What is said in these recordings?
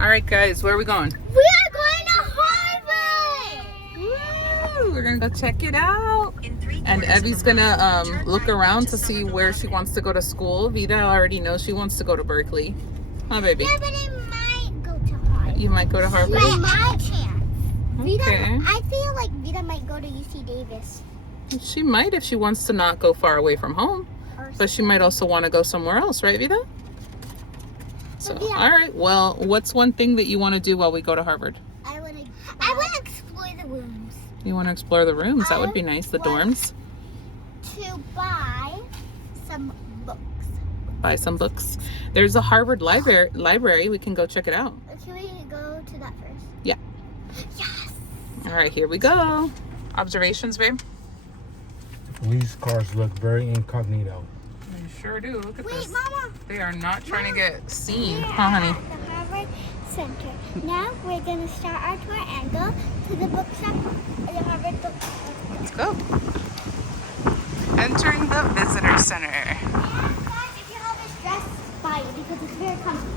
All right, guys, where are we going? We are going to Harvard! Woo! We're gonna go check it out. And Evie's gonna look around to see where she wants to go to school. Vida already knows she wants to go to Berkeley. Huh, baby? Yeah, but I might go to Harvard. You might go to Harvard? But my chance. Vida, Okay. I feel like Vida might go to UC Davis. She might if she wants to not go far away from home. But she might also want to go somewhere else, right, Vida? So, Yeah. all right. Well, what's one thing that you want to do while we go to Harvard? I want to explore the rooms. You want to explore the rooms? That would be nice. The dorms. To buy some books. Buy some books. There's a Harvard library. We can go check it out. Can we go to that first? Yeah. Yes. All right, here we go. Observations, babe? Police cars look very incognito. They sure do. Look at Wait, this. Mama. They are not trying to get seen. We're Huh, honey? at the Harvard Center. Now we're going to start our tour and go to the bookshop, the Harvard bookshop. Let's go. Entering the visitor center. And guys, if you have this dress, buy it because it's very comfortable.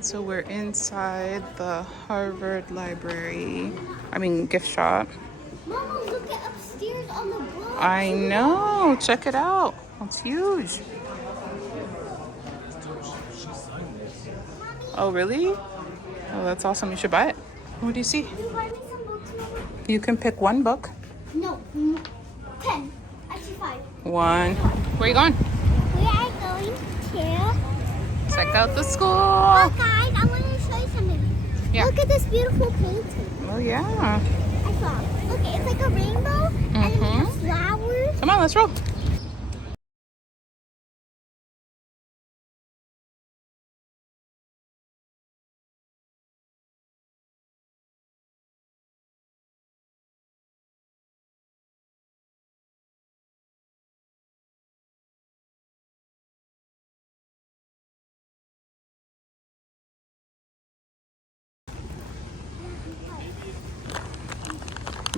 So we're inside the Harvard library. Gift shop. Mama, look at upstairs on the book. I know. Check it out. It's huge. Oh, really? Oh, that's awesome. You should buy it. What do you see? Can you buy me some books, Mama? You can pick one book. No, 10. Actually 5. One. Where are you going? We are going to... Check out the school. Look, guys, I want to show you something. Yeah. Look at this beautiful painting. Oh, yeah. I saw. Look, it's like a rainbow and it has flowers. Come on, let's roll.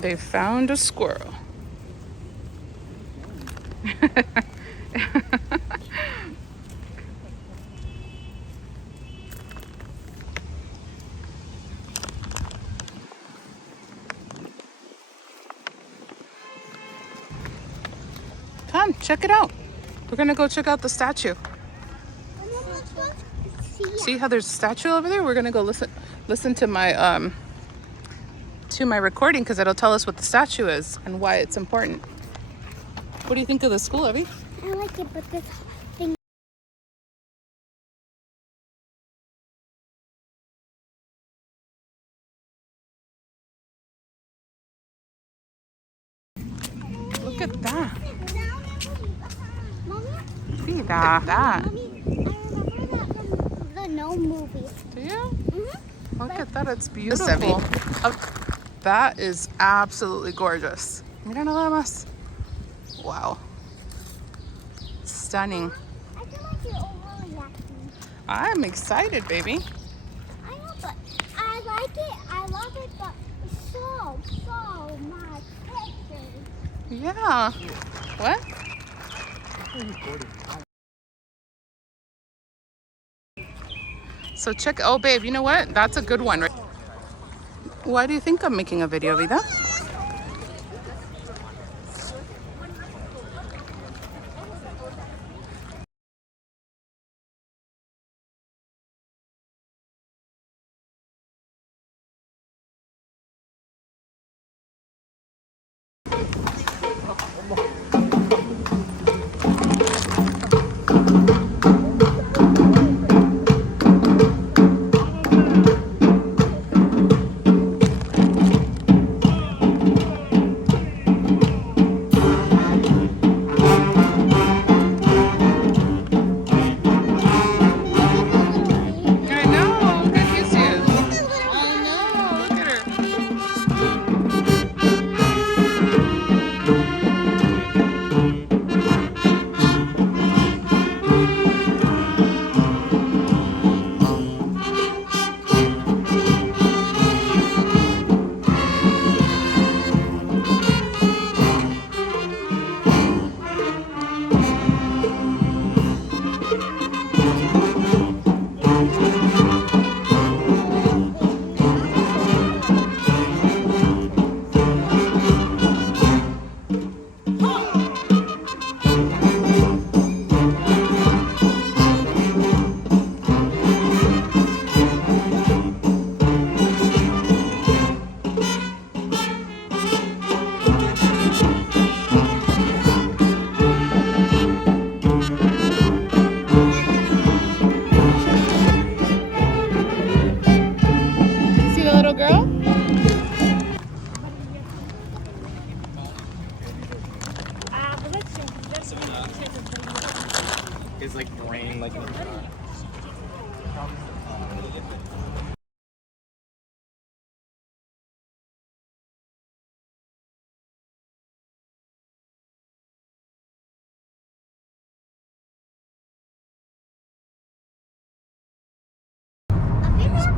They found a squirrel. Come, check it out. We're gonna go check out the statue. See how there's a statue over there? We're gonna go listen to my recording because it'll tell us what the statue is and why it's important. What do you think of the school, Evie? I like it, but this thing. Look at that. Mommy, See that. Mommy, I remember that from the No movie. Do you? Mm-hmm. Look at that. It's beautiful. That is absolutely gorgeous. Mira nada más. Wow. Stunning. I feel like you're overreacting. I'm excited, baby. I know, but I like it. I love it, but so much pictures. Yeah. What? So check. Oh, babe, you know what? That's a good one. Right? Why do you think I'm making a video, Vida?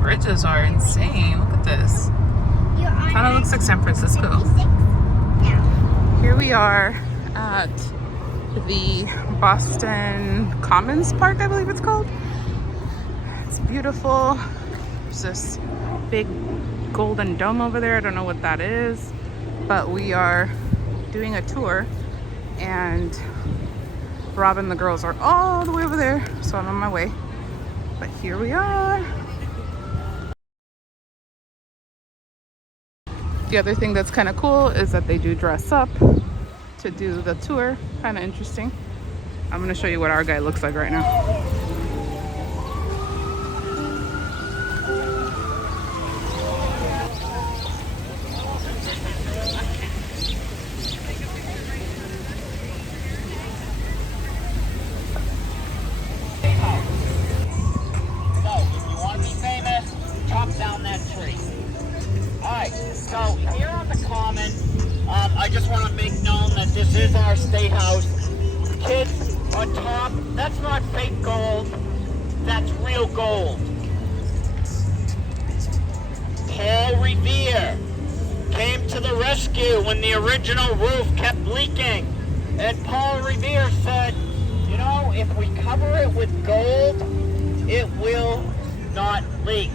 bridges are insane. Look at this. You're on Kind of looks like San Francisco. 56 now. Here we are at the Boston Commons Park, I believe it's called. It's beautiful. There's this big golden dome over there. I don't know what that is, but we are doing a tour, and Rob and the girls are all the way over there, so I'm on my way. But here we are. The other thing that's kind of cool is that they do dress up to do the tour. Kind of interesting. I'm going to show you what our guy looks like right now. So here on the common, I just want to make known that this is our state house. Kids on top, that's not fake gold, that's real gold. Paul Revere came to the rescue when the original roof kept leaking. And Paul Revere said, you know, if we cover it with gold, it will not leak.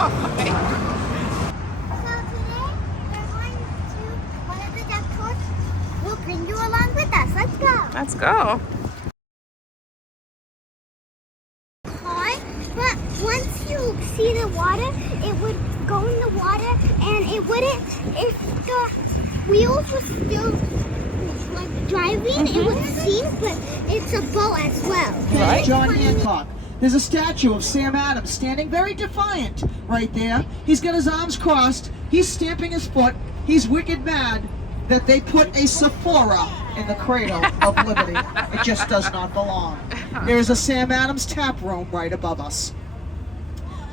So today we're going to one of the duck tours. We'll bring you along with us. Let's go. Let's go. Hard, but once you see the water, it would go in the water, and it wouldn't. If the wheels were still like driving, it would sink. But it's a boat as well. Right. John Hancock. There's a statue of Sam Adams standing very defiant right there. He's got his arms crossed. He's stamping his foot. He's wicked mad that they put a Sephora in the cradle of liberty. It just does not belong. There's a Sam Adams tap room right above us.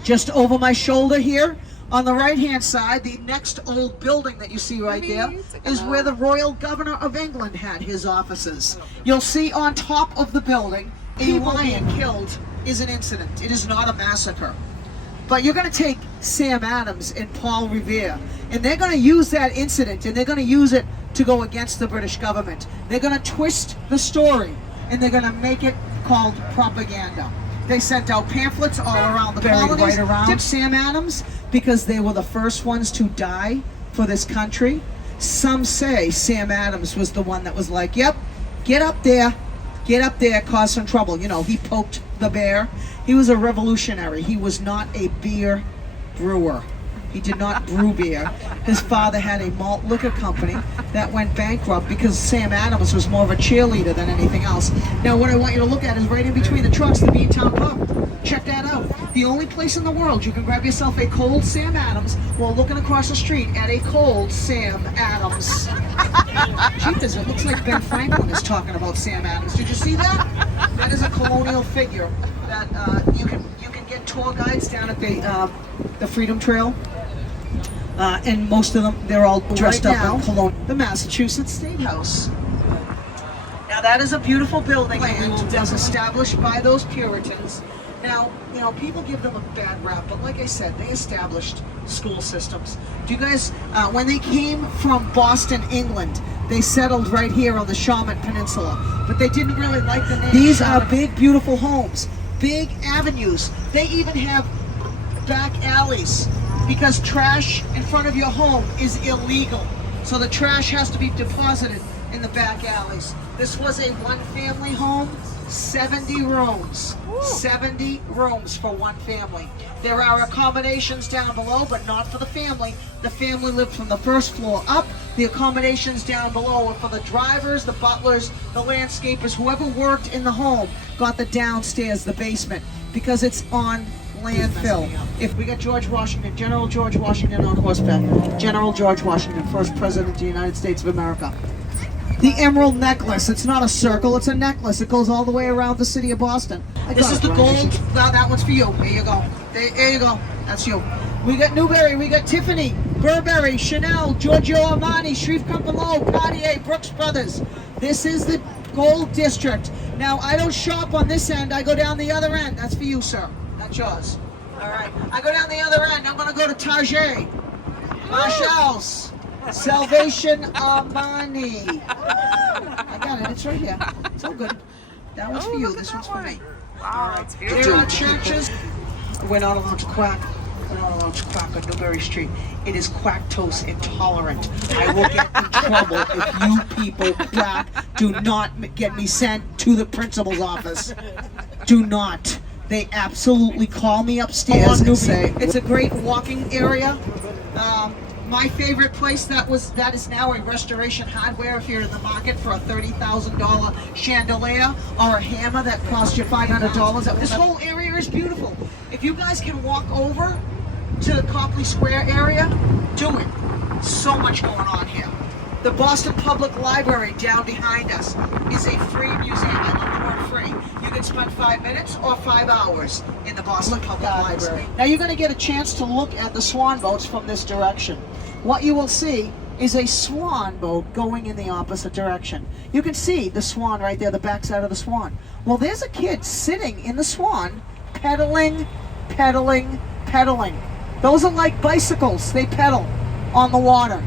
Just over my shoulder here, on the right-hand side, the next old building that you see right there is where the Royal Governor of England had his offices. You'll see on top of the building, a lion killed is an incident. It is not a massacre. But you're going to take Sam Adams and Paul Revere, and they're going to use that incident, and they're going to use it to go against the British government. They're going to twist the story, and they're going to make it called propaganda. They sent out pamphlets all around the colonies to Sam Adams because they were the first ones to die for this country. Some say Sam Adams was the one that was like, yep, get up there, cause some trouble. You know, he poked the bear. He was a revolutionary. He was not a beer brewer. He did not brew beer. His father had a malt liquor company that went bankrupt because Sam Adams was more of a cheerleader than anything else. Now what I want you to look at is right in between the trucks, the Beantown Pub. Check that out. The only place in the world you can grab yourself a cold Sam Adams while looking across the street at a cold Sam Adams. Jeepers, it looks like Ben Franklin is talking about Sam Adams. Did you see that? That is a colonial figure that you can get tour guides down at the Freedom Trail. And most of them, they're all dressed up in cologne. The Massachusetts State House. Now that is a beautiful building and was established by those Puritans. Now, you know, people give them a bad rap, but like I said, they established school systems. Do you guys, when they came from Boston, England, they settled right here on the Shawmut Peninsula, but they didn't really like the name. These are big, beautiful homes, big avenues. They even have back alleys because trash in front of your home is illegal. So the trash has to be deposited in the back alleys. This was a one-family home, 70 rooms. 70 rooms for one family. There are accommodations down below, but not for the family. The family lived from the first floor up. The accommodations down below are for the drivers, the butlers, the landscapers, whoever worked in the home. got the downstairs, the basement, because it's on landfill. If we got George Washington, General George Washington on horseback, General George Washington, first president of the United States of America. The emerald necklace. It's not a circle, it's a necklace. It goes all the way around the city of Boston. This is the gold. Now that one's for you. There you go. There you go. That's you. We got Newberry, we got Tiffany, Burberry, Chanel, Giorgio Armani, Shreve Company, Cartier, Brooks Brothers. This is the gold district. Now, I don't shop on this end. I go down the other end. That's for you, sir. That's yours. All right. I go down the other end. I'm going to go to Target, Marshall's, Salvation Armani. I got it. It's right here. It's all good. That one's for you. This one's for me. Wow, that's beautiful. There are churches. We're not allowed to quack. We're not allowed to quack on Newberry Street. It is quacktose intolerant. I will get in trouble if you people quack. Do not get me sent to the principal's office. Do not. They absolutely call me upstairs and say it's a great walking area. My favorite place that is now a Restoration Hardware. If you're in the market for a $30,000 chandelier or a hammer that costs you $500, this whole area is beautiful. If you guys can walk over to the Copley Square area, do it. So much going on here. The Boston Public Library down behind us is a free museum. I love the word free. You can spend 5 minutes or 5 hours in the Boston Public Library. Now you're going to get a chance to look at the swan boats from this direction. What you will see is a swan boat going in the opposite direction. You can see the swan right there, the backside of the swan. Well, there's a kid sitting in the swan, pedaling, pedaling, pedaling. Those are like bicycles. They pedal on the water.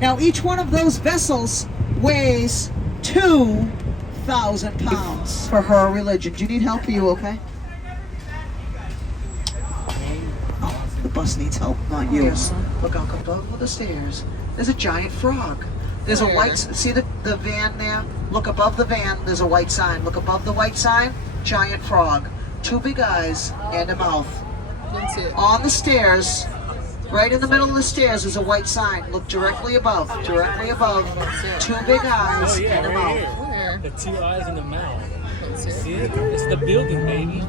Now, each one of those vessels weighs 2,000 pounds for her religion. Do you need help? Are you okay? Oh, the bus needs help, not you. Look out above the stairs. There's a giant frog. There's a white, see the van there? Look above the van, there's a white sign. Look above the white sign, giant frog. 2 big eyes and a mouth. On the stairs, right in the middle of the stairs is a white sign. Look directly above, 2 big eyes and a mouth. The 2 eyes and the mouth. See it? It's the building, baby.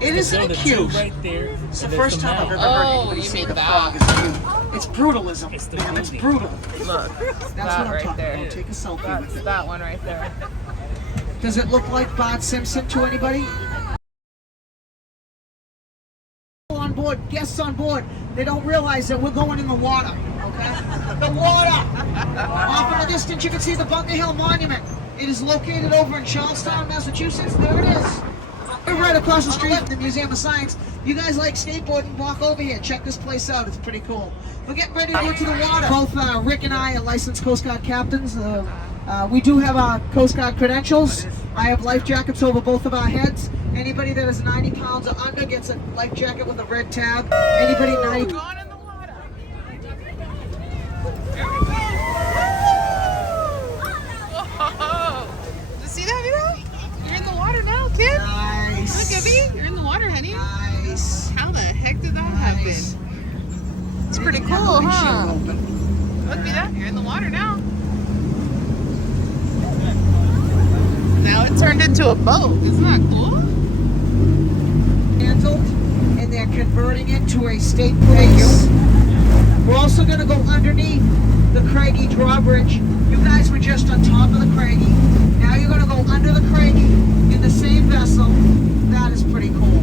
It isn't cute. Right there. It's the first time I've ever heard anybody say the frog is cute. It's brutalism. It's the Man, it's movie. brutal. Look, That's that what I'm right talking there. about. Take a selfie with it. That one right there. Does it look like Bart Simpson to anybody? On board, guests on board, they don't realize that we're going in the water, okay? The water! Off in the distance, you can see the Bunker Hill Monument. It is located over in Charlestown, Massachusetts. There it is. We're right across the street from the Museum of Science. You guys like skateboarding, walk over here. Check this place out. It's pretty cool. We're getting ready to go to the water. Both Rick and I are licensed Coast Guard captains. We do have our Coast Guard credentials. I have life jackets over both of our heads. Anybody that is 90 pounds or under gets a life jacket with a red tab. Anybody 90... Going in the water. Whoa. Did you see that, Vito? You're in the water now, kid. Nice. Look, Evie, you're in the water, honey. Nice. How the heck did that Nice. happen? It's pretty cool, huh? Look, Vito, you're in the water now. Now it turned into a boat. Isn't that cool? Canceled, and they're converting it to a state place. We're also going to go underneath the Craigie drawbridge. You guys were just on top of the Craigie. Now you're going to go under the Craigie in the same vessel. That is pretty cool.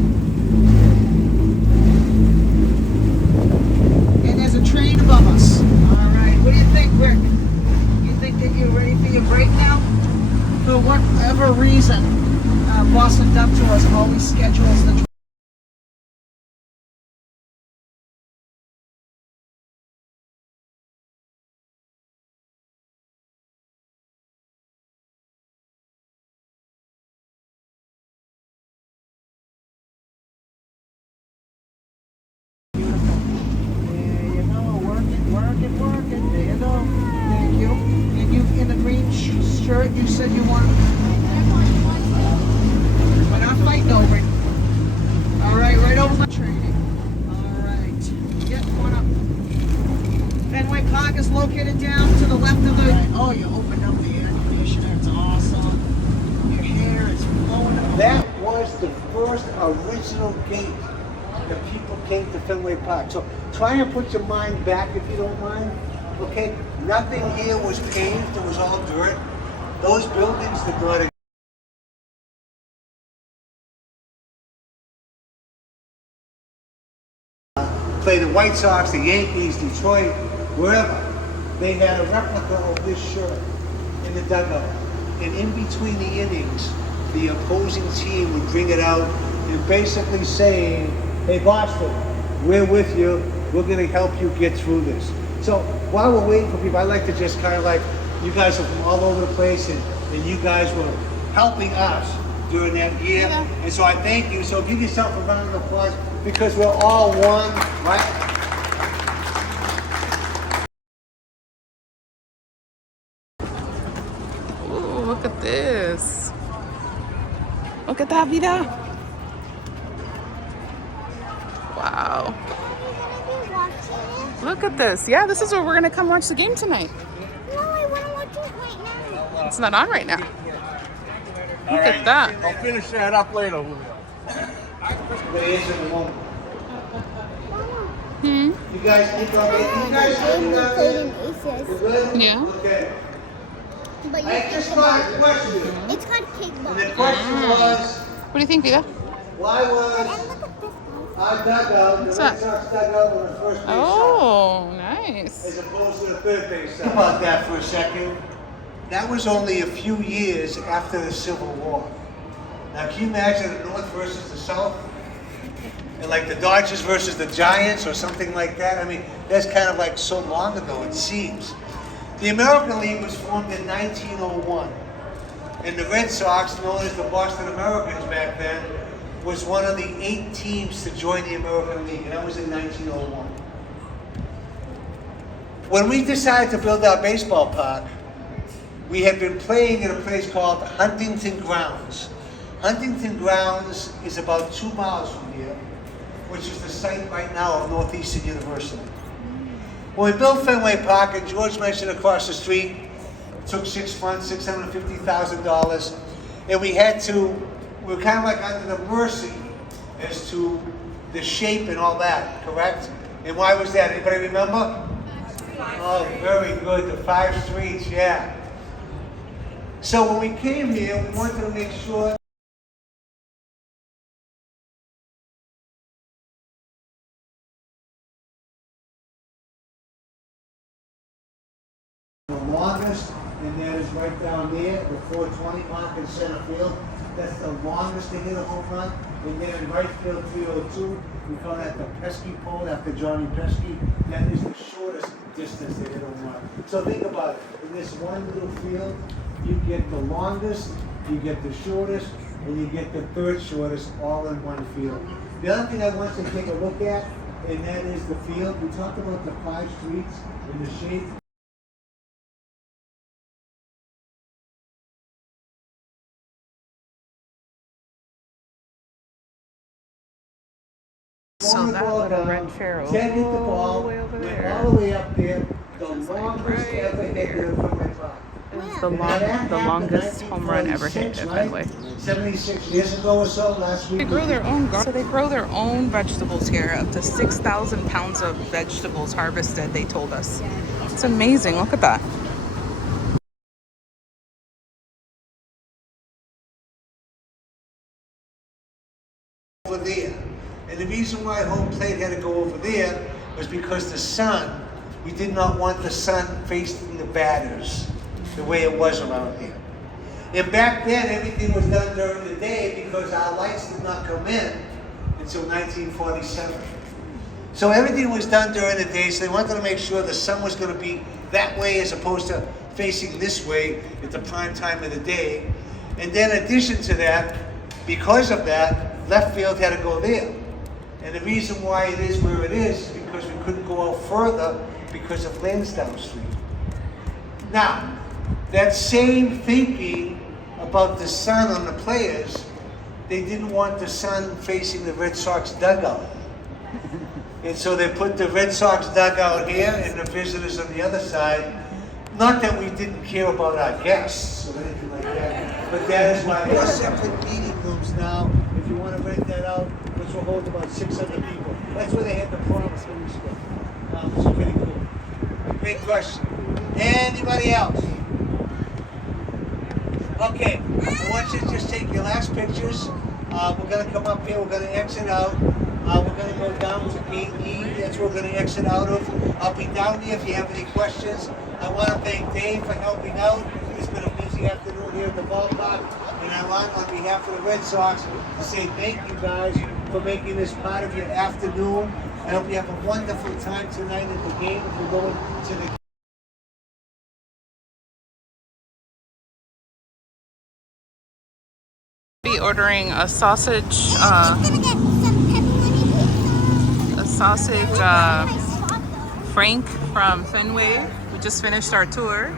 And there's a train above us. All right, what do you think, Rick? You think that you're ready for your break now? For whatever reason, Boston Dump Tours always schedules the working. There you go. Thank you. And you in the green shirt, you said you wanted. We're not fighting over it. was the first original gate that people came to Fenway Park. So try and put your mind back if you don't mind. Okay? Nothing here was paved, it was all dirt. Those buildings did not exist. Play the White Sox, the Yankees, Detroit, wherever. They had a replica of this shirt in the dugout. And in between the innings, the opposing team would bring it out and basically saying, hey Boston, we're with you. We're going to help you get through this. So while we're waiting for people, I'd like to just kind of like, you guys are from all over the place and you guys were helping us during that year. And so I thank you. So give yourself a round of applause because we're all one, right? Ooh, look at this. Look at that, Vida. Wow. Look at this. Yeah, this is where we're going to come watch the game tonight. No, I want to watch it right now. It's not on right now. Look at that. I'll finish that up later, Julio. Hmm? You guys think of it? You guys Game we played in You Aces. good? Yeah. Okay. But you I think just about got a question. it's called And the kickball. question was, What do you think, Vida? why And was look at this one. our dugout, the Red What's that? Sox dugout on the first base side, Oh, nice. as opposed to the third base side? Think about that for a second. That was only a few years after the Civil War. Now, can you imagine the North versus the South? And like the Dodgers versus the Giants or something like that? I mean, that's kind of like so long ago, it seems. The American League was formed in 1901. And the Red Sox, known as the Boston Americans back then, was one of the 8 teams to join the American League, and that was in 1901. When we decided to build our baseball park, we had been playing in a place called Huntington Grounds. Huntington Grounds is about 2 miles from here, which is the site right now of Northeastern University. When we built Fenway Park, and George mentioned across the street, it took 6 months, $650,000, and we were kind of like under the mercy as to the shape and all that, correct? And why was that? Anybody remember? Oh, very good, the 5 streets, yeah. So when we came here, we wanted to make sure the longest, and that is right down there, the 420 mark in center field. That's the longest to hit a home run. And then in right field, 302, we call that the Pesky pole after Johnny Pesky. That is the shortest distance to hit a home run. So think about it. In this one little field, you get the longest, you get the shortest, and you get the third shortest all in one field. The other thing I want you to take a look at, and that is the field. We talked about the 5 streets and the shape. So that little red chair all Ted hit the ball, the way over went there. all the way up there, the Which is like longest right ever hit there. in Fenway Park. It's the, And that happened in longest home run ever hit at 1946, Fenway. right? 76 years ago or so, last week. They grow their own so they grow their own vegetables here, up to 6,000 pounds of vegetables harvested, they told us. It's amazing. Look at that. Over there. And the reason why home plate had to go over there was because the sun, we did not want the sun facing the batters the way it was around here. And back then, everything was done during the day because our lights did not come in until 1947. So everything was done during the day, so they wanted to make sure the sun was going to be that way as opposed to facing this way at the prime time of the day. And then in addition to that, because of that, left field had to go there. And the reason why it is where it is because we couldn't go out further because of Lansdowne Street. Now, that same thinking about the sun on the players, they didn't want the sun facing the Red Sox dugout. And so they put the Red Sox dugout here and the visitors on the other side. Not that we didn't care about our guests or anything like that, but that is why there are separate meeting rooms now. And if you want to rent that out, which will hold about 600 people. That's where they had the promise when we spoke. Which is pretty cool. Great question. Anybody else? Okay, I want you to just take your last pictures. We're going to come up here, we're going to exit out. We're going to go down to Gate E, that's where we're going to exit out of. I'll be down here if you have any questions. I want to thank Dave for helping out. It's been a busy afternoon here at the ballpark. And I want, on behalf of the Red Sox, to say thank you guys for making this part of your afternoon. I hope you have a wonderful time tonight at the game if you're going to the Be ordering a sausage, I'm gonna get some pepperoni pizza. a sausage Nice spot, though. Frank from Fenway. We just finished our tour.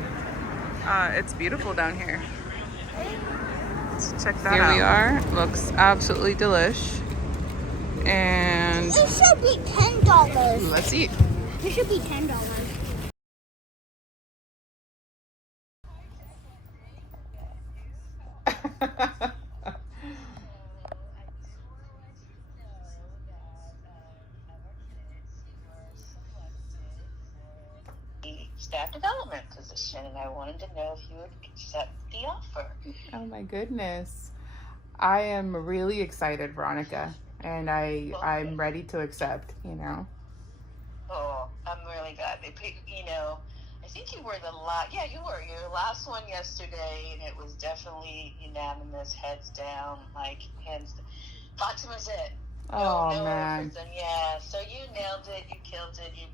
It's beautiful down here. Let's check that out. Here we are. Looks absolutely delish. And It should be $10. let's eat. It should be $10. Staff development position, and I wanted to know if you would accept the offer. Oh my goodness. I am really excited, Veronica, and I'm ready to accept, you know. Oh, I'm really glad they picked, you know, I think you were the last, yeah, you were your last one yesterday, and it was definitely unanimous, heads down, like, hands, Fatima's it. Oh, no man. person. Yeah, so you nailed it, you killed it, you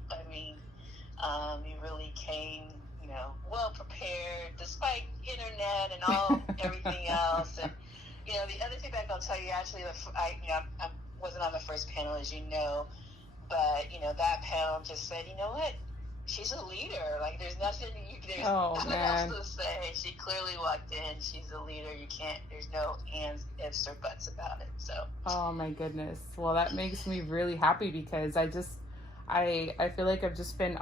really came, you know, well prepared, despite internet and all, everything else, and, you know, the other feedback I'll tell you, actually, I wasn't on the first panel, as you know, but, you know, that panel just said, you know what, she's a leader. Like, there's nothing nothing else to say. She clearly walked in. She's a leader. There's no ands, ifs, or buts about it. So. Oh my goodness. Well, that makes me really happy because I feel like I've just been,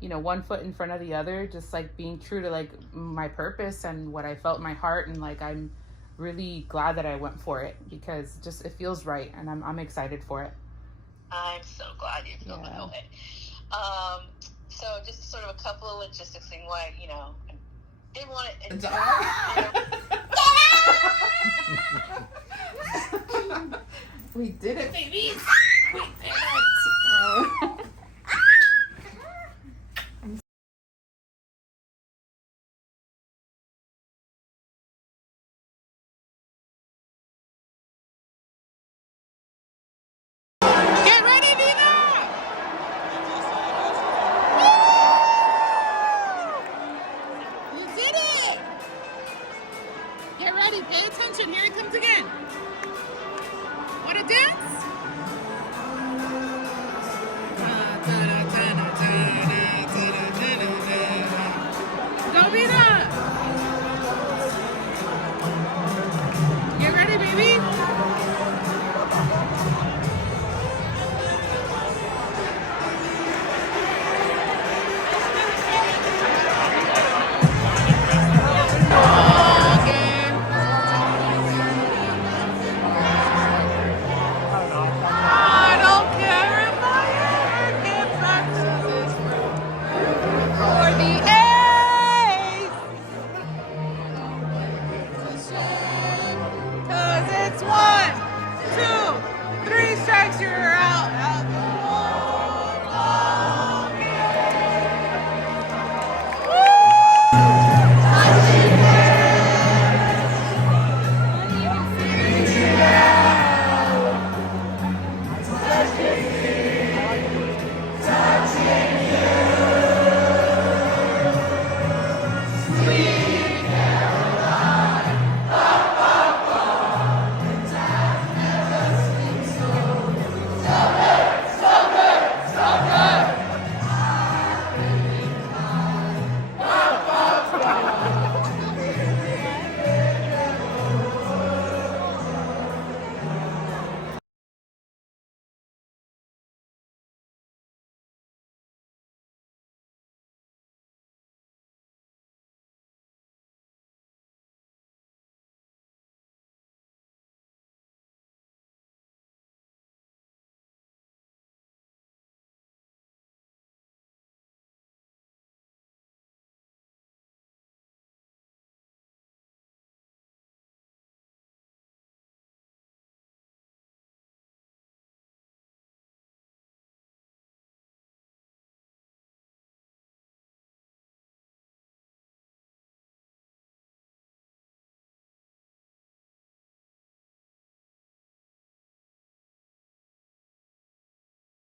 you know, one foot in front of the other, just like being true to like my purpose and what I felt in my heart. And like, I'm really glad that I went for it because just, it feels right. And I'm excited for it. I'm so glad you feel that way. So just sort of a couple of logistics thing. Why, you know, I didn't want to. We did it, baby. We did it. Get ready, Nina. You did it. Get ready. Pay attention. Here it comes again. Want to dance?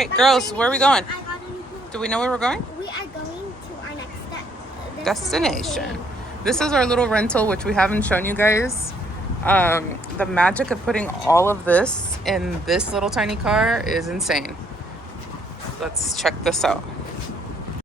Hey, girls, where are we going? I got a new pool. Do we know where we're going? We are going to our next Destination. This is our little rental, which we haven't shown you guys. The magic of putting all of this in this little tiny car is insane. Let's check this out.